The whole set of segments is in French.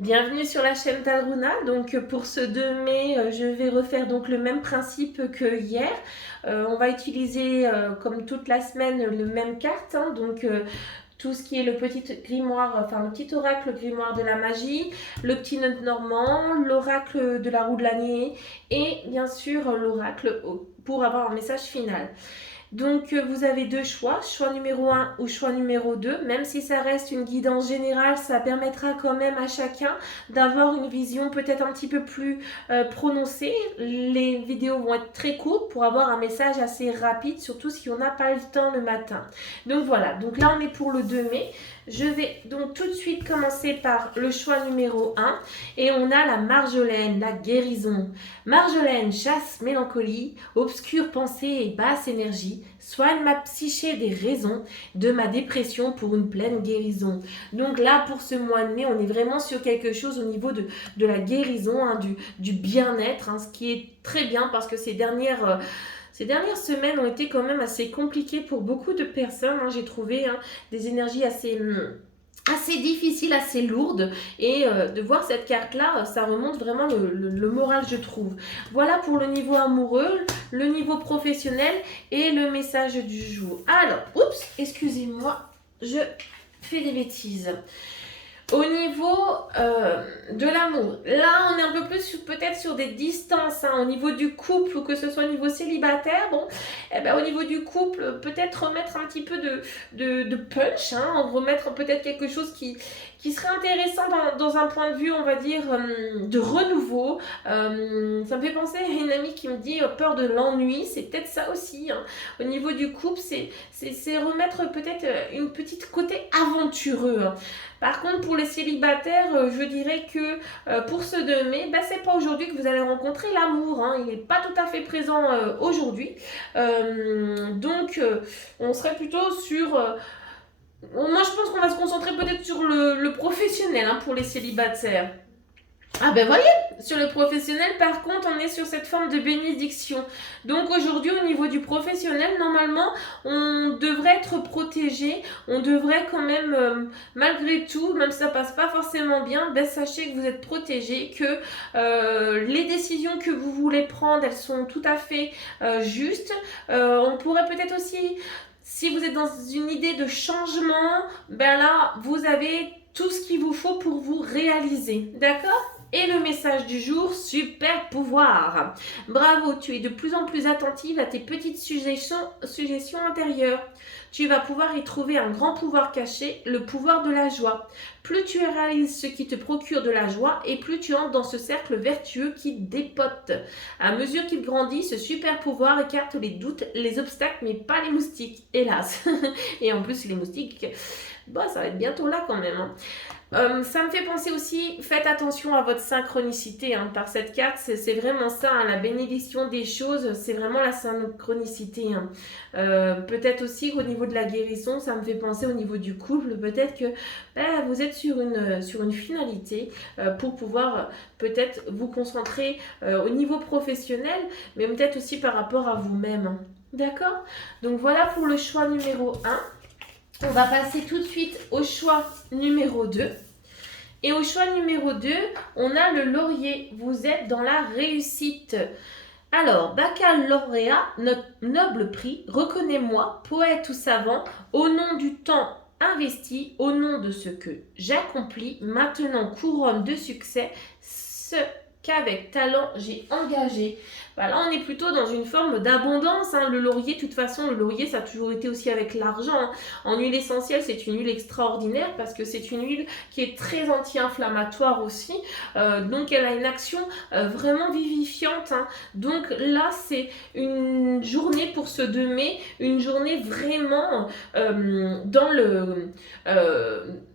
Bienvenue sur la chaîne Talruna. Donc pour ce 2 mai, je vais refaire donc le même principe que hier. On va utiliser comme toute la semaine le même carte, hein. Tout ce qui est le petit grimoire, enfin le petit oracle grimoire de la magie, le petit note normand, l'oracle de la roue de l'année et bien sûr l'oracle pour avoir un message final. Donc vous avez deux choix, choix numéro un ou choix numéro 2. Même si ça reste une guidance générale, ça permettra quand même à chacun d'avoir une vision peut-être un petit peu plus prononcée. Les vidéos vont être très courtes pour avoir un message assez rapide, surtout si on n'a pas le temps le matin. Donc voilà, donc là on est pour le 2 mai. Je vais donc tout de suite commencer par le choix numéro un et on a la Marjolaine, la guérison. Marjolaine chasse mélancolie, obscure pensée et basse énergie, soigne ma psyché des raisons de ma dépression pour une pleine guérison. Donc là, pour ce mois de mai, on est vraiment sur quelque chose au niveau de la guérison, hein, du bien-être, hein, ce qui est très bien parce que ces dernières semaines ont été quand même assez compliquées pour beaucoup de personnes, hein. J'ai trouvé des énergies assez difficiles, assez lourdes. Et de voir cette carte-là, ça remonte vraiment le moral, je trouve. Voilà pour le niveau amoureux, le niveau professionnel et le message du jour. Alors, oups, excusez-moi, je fais des bêtises. Au niveau de l'amour, là on est un peu plus peut-être sur des distances, hein, au niveau du couple ou que ce soit au niveau célibataire. Bon, au niveau du couple, peut-être remettre un petit peu de punch, hein, remettre peut-être quelque chose qui serait intéressant dans un point de vue, on va dire, de renouveau. Ça me fait penser à une amie qui me dit peur de l'ennui, c'est peut-être ça aussi, hein. Au niveau du couple, c'est remettre peut-être une petite côté aventureux, hein. Par contre, pour les célibataires, je dirais que pour ce 2 mai, c'est pas aujourd'hui que vous allez rencontrer l'amour, hein. Il n'est pas tout à fait présent aujourd'hui. On serait plutôt sur moi, je pense qu'on va se concentrer peut-être sur le professionnel, hein, pour les célibataires. Ah ben voyez, sur le professionnel, par contre, on est sur cette forme de bénédiction. Donc aujourd'hui, au niveau du professionnel, normalement, on devrait être protégé. On devrait quand même, malgré tout, même si ça passe pas forcément bien, sachez que vous êtes protégé, que les décisions que vous voulez prendre, elles sont tout à fait justes. On pourrait peut-être aussi, si vous êtes dans une idée de changement, là, vous avez tout ce qu'il vous faut pour vous réaliser. D'accord ? Et le message du jour, super pouvoir. Bravo, tu es de plus en plus attentive à tes petites suggestions intérieures. Tu vas pouvoir y trouver un grand pouvoir caché, le pouvoir de la joie. Plus tu réalises ce qui te procure de la joie et plus tu entres dans ce cercle vertueux qui dépote. À mesure qu'il grandit, ce super pouvoir écarte les doutes, les obstacles, mais pas les moustiques, hélas. Et en plus, les moustiques, ça va être bientôt là quand même, hein. Ça me fait penser aussi, faites attention à votre synchronicité, hein, par cette carte, c'est vraiment ça, hein, la bénédiction des choses, c'est vraiment la synchronicité, hein. Peut-être aussi au niveau de la guérison, ça me fait penser au niveau du couple, peut-être que vous êtes sur une finalité pour pouvoir peut-être vous concentrer au niveau professionnel, mais peut-être aussi par rapport à vous-même, hein. D'accord ? Donc voilà pour le choix numéro un. On va passer tout de suite au choix numéro 2. Et au choix numéro 2, on a le laurier. Vous êtes dans la réussite. Alors, baccalauréat, notre noble prix, reconnais-moi, poète ou savant, au nom du temps investi, au nom de ce que j'accomplis, maintenant couronne de succès ce qu'avec talent j'ai engagé. Là, on est plutôt dans une forme d'abondance, hein. Le laurier, de toute façon, le laurier, ça a toujours été aussi avec l'argent, hein. En huile essentielle, c'est une huile extraordinaire parce que c'est une huile qui est très anti-inflammatoire aussi. Donc, elle a une action vraiment vivifiante, hein. Donc là, c'est une journée pour ce 2 mai, une journée vraiment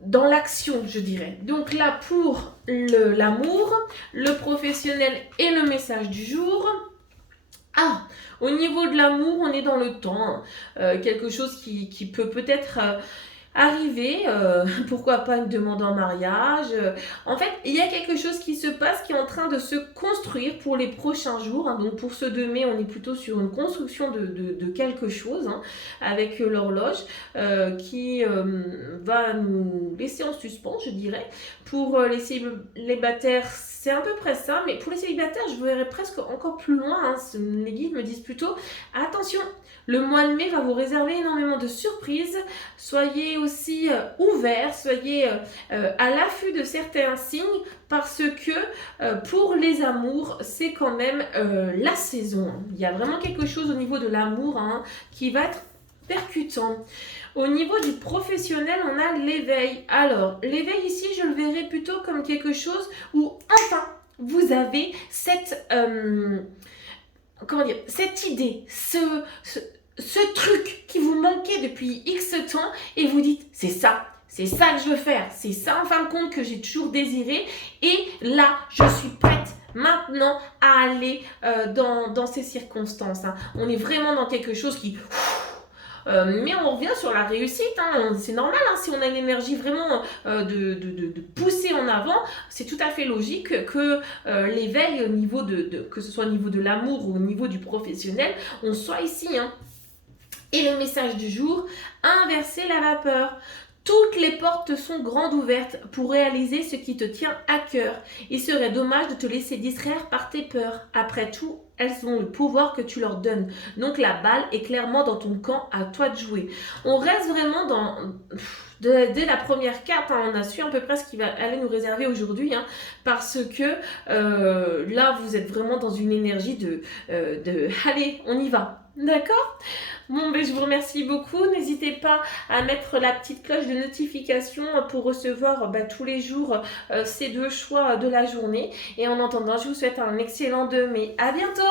dans l'action, je dirais. Donc là, pour l'amour, le professionnel et le message du jour. Au niveau de l'amour, on est dans le temps, hein. Quelque chose qui peut peut-être arriver, pourquoi pas une demande en mariage. En fait, il y a quelque chose qui se passe, qui est en train de se construire pour les prochains jours, hein. Donc pour ce 2 mai, on est plutôt sur une construction de quelque chose, hein, avec l'horloge qui va nous laisser en suspens, je dirais. Pour les célibataires, c'est à peu près ça, mais pour les célibataires, je verrais presque encore plus loin, hein. Les guides me disent plutôt, attention, le mois de mai va vous réserver énormément de surprises. Soyez aussi ouverts, soyez à l'affût de certains signes parce que pour les amours, c'est quand même la saison. Il y a vraiment quelque chose au niveau de l'amour, hein, qui va être percutant. Au niveau du professionnel, on a l'éveil. Alors, l'éveil ici, je le verrais plutôt comme quelque chose où enfin, vous avez cette... comment dire, cette idée, ce truc qui vous manquait depuis X temps et vous dites c'est ça que je veux faire, c'est ça en fin de compte que j'ai toujours désiré et là je suis prête maintenant à aller dans ces circonstances, hein. On est vraiment dans quelque chose qui... mais on revient sur la réussite, hein. C'est normal, hein, si on a une énergie vraiment de pousser en avant, c'est tout à fait logique que l'éveil au niveau que ce soit au niveau de l'amour ou au niveau du professionnel, on soit ici, hein. Et le message du jour, inverser la vapeur. Toutes les portes sont grandes ouvertes pour réaliser ce qui te tient à cœur. Il serait dommage de te laisser distraire par tes peurs. Après tout, elles ont le pouvoir que tu leur donnes. Donc la balle est clairement dans ton camp, à toi de jouer. On reste vraiment dans... Dès la première carte, hein, on a su à peu près ce qu'il va aller nous réserver aujourd'hui, hein, parce que là, vous êtes vraiment dans une énergie de allez, on y va. D'accord ? Bon, ben, je vous remercie beaucoup. N'hésitez pas à mettre la petite cloche de notification pour recevoir tous les jours ces 2 choix de la journée. Et en attendant, je vous souhaite un excellent 2 mai. À bientôt!